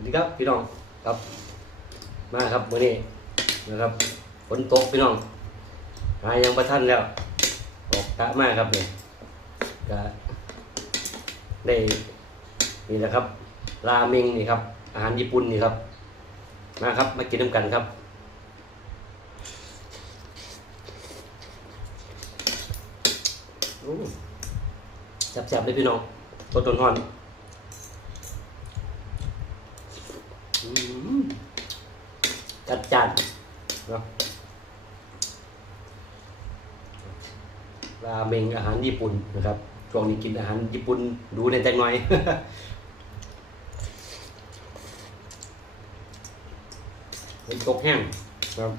วัสดีครับพี่น้องครับ มาครับมื้อนี้นะครับฝนตกพี่น้องหายังประทันแล้วออกตะมากครับเนี่ยก็ได้นี่แหละครับ ราเมงนี่ครับ อาหารญี่ปุ่นนี่ครับ มาครับมากินน้ำกันครับแซ่บๆเลยพี่น้องตัวต้นหอนอืม จัดจานเนาะราเมงอาหารญี่ปุ่นนะครับช่วงนี้กินอาหารญี่ปุ่นดูในแตงหน่อยเป็นตกแห้งครับ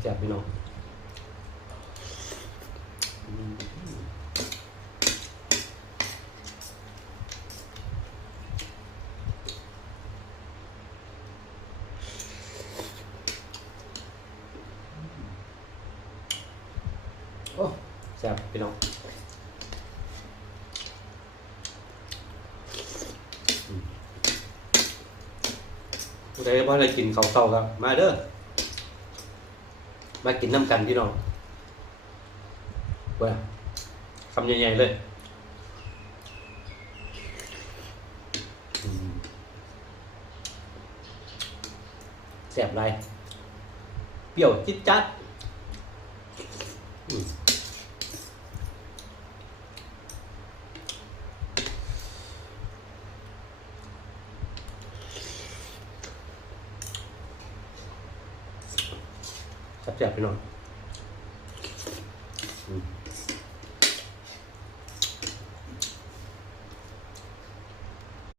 แซ่บๆพี่น้องโอ้แซ่บพี่น้องอืมผู้ใดว่าอะไรกินข้าวเต่าครับ มาเด้อ มากินน้ำกันพี่น้องเว้ยคำใหญ่ๆเลยอืมแสบไรเปรี้ยวจิ๊ดจัดอืม แซ่บๆไปหน่อย